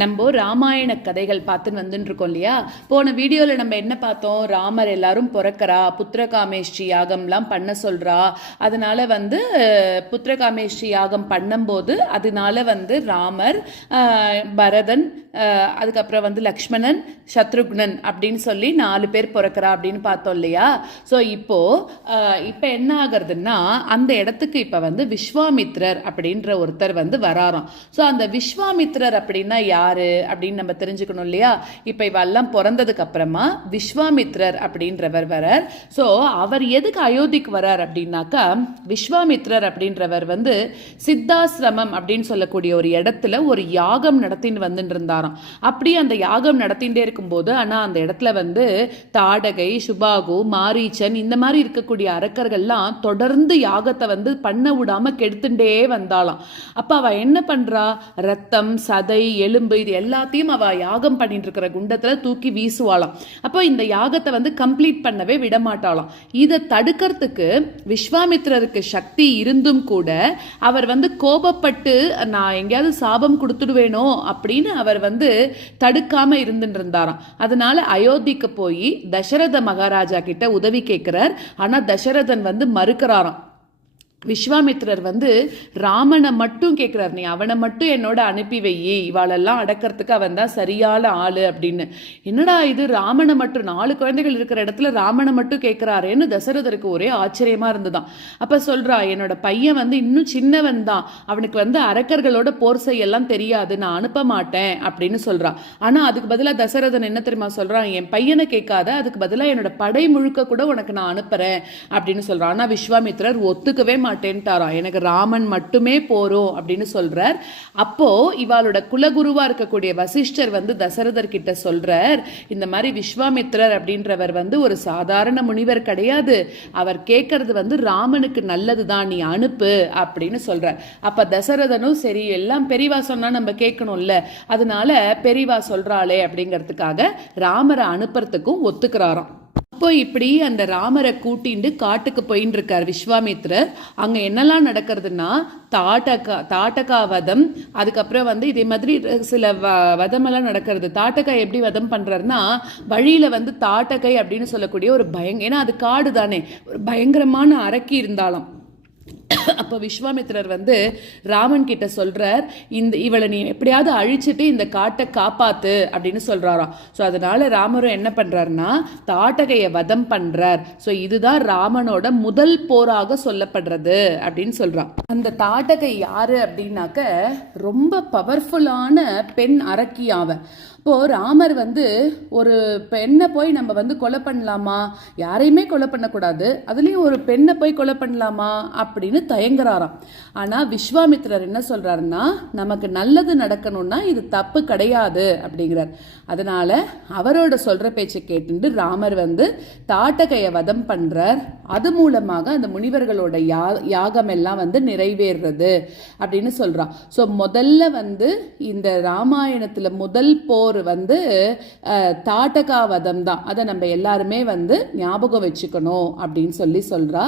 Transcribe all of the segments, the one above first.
நம்ம ராமாயண கதைகள் பார்த்துன்னு வந்துட்டு இருக்கோம் இல்லையா. போன வீடியோவில் நம்ம என்ன பார்த்தோம், ராமர் எல்லாரும் பிறக்கிறா, புத்திரகாமேஷ்டி யாகம்லாம் பண்ண சொல்கிறா. அதனால புத்திரகாமேஷ்டி யாகம் பண்ணும்போது அதனால ராமர், பரதன், அதுக்கப்புறம் லக்ஷ்மணன், சத்ருக்னன் அப்படின்னு சொல்லி 4 பேர் பிறக்கிறா அப்படின்னு பார்த்தோம் இல்லையா. ஸோ இப்போ என்ன ஆகுறதுன்னா, அந்த இடத்துக்கு இப்போ விஸ்வாமித்ரர் அப்படின்ற ஒருத்தர் வராராம். ஸோ அந்த விஸ்வாமித்ரர் அப்படின்னா யாரு அப்படின்னு நம்ம தெரிஞ்சுக்கணும் இல்லையா. இப்ப இவெல்லாம் பிறந்ததுக்கு அப்புறமா விஸ்வாமித்ரர் அப்படின்றவர் வரார். ஸோ அவர் எதுக்கு அயோத்திக்கு வரார் அப்படின்னாக்கா, விஸ்வாமித்ரர் அப்படின்றவர் சித்தாசிரமம் அப்படின்னு சொல்லக்கூடிய ஒரு இடத்துல ஒரு யாகம் நடத்தின்னு வந்துட்டு இருந்தாராம். அப்படி அந்த யாகம் நடத்திட்டே இருக்கும்போது ஆனா அந்த இடத்துல தாடகை, சுபாகு, மாரீச்சன் இந்த மாதிரி இருக்கக்கூடிய அரக்கர்கள்லாம் தொடர்ந்து யாகத்தை பண்ண விடாம கெடுத்துட்டே வந்தாலாம். அப்ப அவ என்ன பண்றா, ரத்தம், சதை, எலும்பு இது எல்லாத்தையும் அவ யாகம் பண்ணிட்டு இருக்கிற குண்டத்துல தூக்கி வீசுவாளாம். அப்போ இந்த யாகத்தை கம்ப்ளீட் பண்ணவே விடமாட்டாளாம். இதை தடுக்கிறதுக்கு விஸ்வாமித்ரருக்கு சக்தி இருந்தும் கூட அவர் கோபப்பட்டு நான் எங்கேயாவது சாபம் கொடுத்துடுவேனோ அப்படின்னு அவர் தடுக்காம இருந்துட்டு இருந்தாராம். அதனால அயோத்திக்கு போய் தசரத மகாராஜா கிட்ட உதவி கேட்கிறார். ஆனா தசரதன் மறுக்கிறாராம். விஸ்வாமித்ரர் ராமனை மட்டும் கேட்கிறார், நீ அவனை மட்டும் என்னோட அனுப்பி வையி, இவாளெல்லாம் அடக்கிறதுக்கு அவன் தான் சரியான ஆளு அப்படின்னு. என்னடா இது, ராமனை மட்டும் 4 குழந்தைகள் இருக்கிற இடத்துல ராமனை மட்டும் கேட்கிறாரேன்னு தசரதருக்கு ஒரே ஆச்சரியமா இருந்துதான். அப்ப சொல்றா, என்னோட பையன் இன்னும் சின்னவன் தான், அவனுக்கு அரக்கர்களோட போர் செய்யலாம் தெரியாது, நான் அனுப்ப மாட்டேன் அப்படின்னு சொல்றா. ஆனா அதுக்கு பதிலா தசரதன் என்ன தெரியுமா சொல்றான், என் பையனை கேட்காத, அதுக்கு பதிலா என்னோட படை முழுக்க கூட உனக்கு நான் அனுப்புறேன் அப்படின்னு சொல்றான். ஆனா விஸ்வாமித்ரர் ஒத்துக்கவே எனக்கு ராமன் மட்டுமே போறோம் அப்படின்னு சொல்றார். அப்போ இவாளோட குலகுருவா இருக்கக்கூடிய வசிஷ்டர் தசரதர் கிட்ட சொல்றார், இந்த மாதிரி விஸ்வாமித்ரர் அப்படின்றவர் ஒரு சாதாரண முனிவர் கிடையாது, அவர் கேட்கறது ராமனுக்கு நல்லதுதான், நீ அனுப்பு அப்படின்னு சொல்றார். அப்ப தசரதனும் சரி, எல்லாம் பெரியவா சொன்னா நம்ம கேட்கணும்ல, அதனால பெரியவா சொல்றாளே அப்படிங்கிறதுக்காக ராமரை அனுப்புறதுக்கும் ஒத்துக்கிறாராம். அப்போ இப்படி அந்த ராமரை கூட்டிட்டு காட்டுக்கு போயின்னு இருக்கார் விஸ்வாமித்ரர். அங்க என்னெல்லாம் நடக்கிறதுனா, தாட்டகா வதம், அதுக்கப்புறம் இதே மாதிரி சில வதமெல்லாம் நடக்கிறது. தாட்டகா எப்படி வதம் பண்றாருன்னா, வழியில தாட்டகை அப்படின்னு சொல்லக்கூடிய ஒரு ஏன்னா அது காடு தானே, ஒரு பயங்கரமான அரக்கி இருந்தாலும். அப்போ விஸ்வாமித்ரர் ராமன் கிட்ட சொல்றார், இவளை நீ எப்படியாவது அழிச்சிட்டு இந்த காட்டை காப்பாத்து அப்படின்னு சொல்றாராம். ஸோ அதனால ராமரும் என்ன பண்றாருன்னா தாட்டகையை வதம் பண்றார். ஸோ இதுதான் ராமனோட முதல் போராக சொல்லப்படுறது அப்படின்னு சொல்றான். அந்த தாட்டகை யாரு அப்படின்னாக்க, ரொம்ப பவர்ஃபுல்லான பெண் அரக்கி அவன். இப்போ ராமர் ஒரு பெண்ணை போய் நம்ம கொலை பண்ணலாமா, யாரையுமே கொலை பண்ணக்கூடாது, அதுலேயும் ஒரு பெண்ணை போய் கொலை பண்ணலாமா அப்படின்னு தயங்குறாராம். ஆனால் விஸ்வாமித்ரர் என்ன சொல்றாருன்னா, நமக்கு நல்லது நடக்கணும்னா இது தப்பு கிடையாது அப்படிங்கிறார். அதனால அவரோட சொல்ற பேச்சை கேட்டு ராமர் தாட்டகையை வதம் பண்றார். அது மூலமாக அந்த முனிவர்களோட யாகம் எல்லாம் நிறைவேறது அப்படின்னு சொல்றான். ஸோ முதல்ல இந்த ராமாயணத்துல முதல் போர் தாட்டகாவதம் தான். அதை நம்ம எல்லாருமே ஞாபகம் வச்சுக்கணும் அப்படின்னு சொல்றா.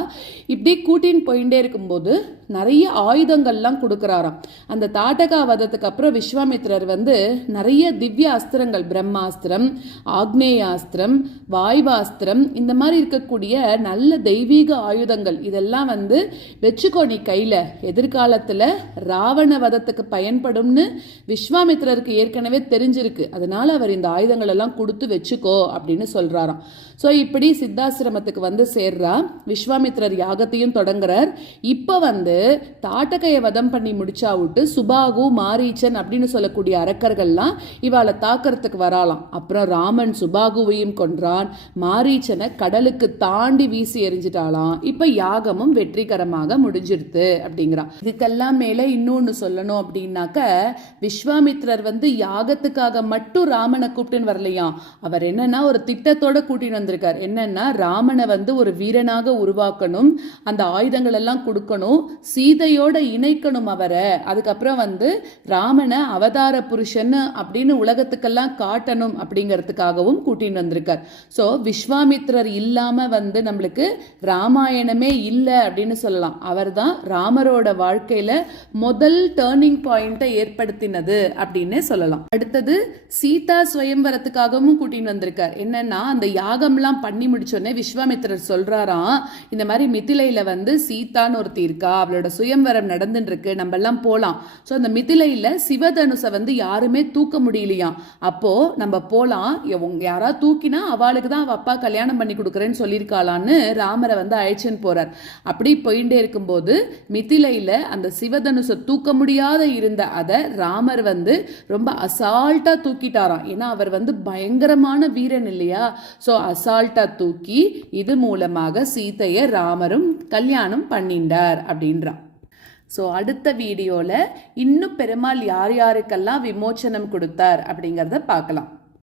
இப்படி கூட்டின்னு போயிட்டே இருக்கும்போது நிறைய ஆயுதங்கள்லாம் கொடுக்குறாராம். அந்த தாட்டகாவதத்துக்கு அப்புறம் விஸ்வாமித்ரர் நிறைய திவ்ய அஸ்திரங்கள், பிரம்மாஸ்திரம், ஆக்னேயாஸ்திரம், வாய்வாஸ்திரம், இந்த மாதிரி இருக்கக்கூடிய நல்ல தெய்வீக ஆயுதங்கள் இதெல்லாம் வச்சுக்கோ நீ கையில, எதிர்காலத்துல ராவண வதத்துக்கு பயன்படும்னு விஸ்வாமித்ரருக்கு ஏற்கனவே தெரிஞ்சிருக்கு. அதனால அவர் இந்த ஆயுதங்கள் எல்லாம் கொடுத்து வச்சுக்கோ அப்படின்னு சொல்றாராம். ஸோ இப்படி சித்தாசிரமத்துக்கு சேர்றா. விஸ்வாமித்ரர் யாகத்தையும் தொடங்குறார். இப்போ தாட்டகையை வதம் பண்ணி முடிச்சா விட்டு சுபாகு, மாரீச்சன் அப்படின்னு சொல்லக்கூடிய அரக்கர்கள்லாம் இவாளை தாக்கிறதுக்கு வராலாம். அப்புறம் ராமன் சுபாகுவையும் கொன்றான், மாரீச்சனை கடலுக்கு தாண்டி வீசி எரிஞ்சிட்டாலாம். இப்ப யாகமும் வெற்றிகரமாக முடிஞ்சிருது அப்படிங்கிறான். இதுக்கெல்லாம் மேல இன்னொன்னு சொல்லணும் அப்படின்னாக்க, விஸ்வாமித்ரர் யாகத்துக்காக மட்டும் ராமனை கூப்பிட்டுன்னு வரலையாம். அவர் என்னன்னா ஒரு திட்டத்தோட கூட்டின்னு வந்திருக்கார். என்னன்னா ராமனை ஒரு வீரனாக உருவாக்கணும், அந்த ஆயுதங்கள் எல்லாம் கொடுக்கணும், சீதையோட இணைக்கணும் அவரை, அதுக்கப்புறம் வந்து ராமனை அவதார புருஷன் அப்படின்னு உலகத்துக்கெல்லாம் காட்டணும் அப்படிங்கிறதுக்காகவும் கூட்டின்னு வந்திருக்கார். ஸோ விஸ்வாமித்ரர் இல்லாம வந்து நம்மளுக்கு ராமாயணமே இல்லை அப்படின்னு சொல்லலாம். அவர் தான் ராமரோட வாழ்க்கையில முதல் டேர்னிங் பாயிண்ட்டை ஏற்படுத்தினது அப்படின்னு சொல்லலாம். அடுத்தது சீதா சுயம்பரத்துக்காகவும் கூட்டின்னு வந்திருக்கார். என்னன்னா அந்த யாகம்லாம் பண்ணி முடிச்சோடனே விஸ்வாமித்திரர் சொல்றாராம், இந்த மாதிரி மிதிலையில வந்து சீதான்னு ஒருத்தி இருக்கா, அவளோட சுயம்பரம் நடந்துட்டு இருக்கு, நம்ம எல்லாம் போலாம். ஸோ அந்த மிதிலையில சிவதனுசை வந்து யாருமே தூக்க முடியலையாம். அப்போ நம்ம போலாம், யாராவது தூக்கினா அவளுக்கு தான் அவ அப்பா கல்யாணம் பண்ணி கொடுக்குறேன்னு சொல்லியிருக்காளான்னு ராமரை வந்து அழைச்சின்னு போறார். அப்படி போயிட்டே இருக்கும்போது மிதிலையில அந்த சிவதனுசை தூக்க முடியாத இருந்த அதை ராமர் வந்து ரொம்ப அசால்ட்டா தூக்கிட்டாராம். ஏன்னா அவர் வந்து பயங்கரமான வீரன் இல்லையா. ஸோ அசால்ட்டா தூக்கி இது மூலமாக சீதையை ராமரும் கல்யாணம் பண்ணிண்டார் அப்படின்றான். ஸோ அடுத்த வீடியோவில் இன்னும் பெருமாள் யார் யாருக்கெல்லாம் விமோச்சனம் கொடுத்தார் அப்படிங்கிறத பார்க்கலாம்.